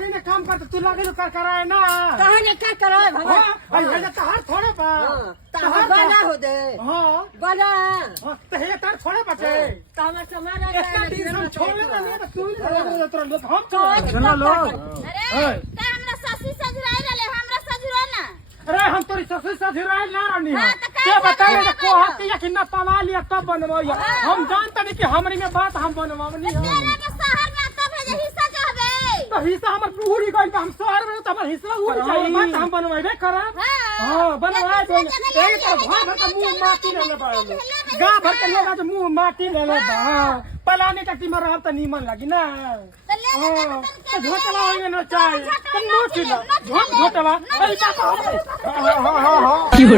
लगे ना काम करते तू लगे तो कर कराए ना कहाँ ने क्या करो भगवान हां ये तहार थोड़े बा तहार बना हो दे हां बना तो हे तार थोड़े बचे तो हमारे समाज हम छोड़े ना नहीं तो तू ही लगे तो लोग हम चलो लो अरे का हमरा ससी सजुराई रहले हमरा सजुरा ना अरे हम तोरी ससुर ससुराल ना रहनी है हाँ, तो के का बताए बताए को हक या कि ना पवा लिया तब बनवाइया हम जानते नहीं कि हमरी में बात हम बनवावनी है तेरे के शहर में तब है हिस्सा चाहबे तो हिस्सा हमर पूरी गइल हम शहर में तो हमर हिस्सा उड़ जाई बात हम बनवाइबे करब हां बनवाए दो एक तो घर भर का मुंह माटी ले बा गांव भर के लोग के मुंह माटी ले बा पलानी टट्टी में रहब त नीमन लागी ना हां तो झोटला होइए ना चाहे तो नोट ला झोटला पैसा तो हां की हो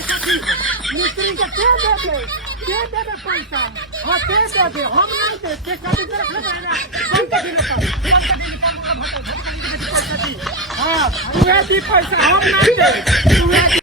मिस्त्री का क्या दे पैसा हाँ क्या दे हम नहीं दे के कभी तरफ ले जाएगा हम का दिन का हाँ तू है दी पैसा हम नहीं दे तू है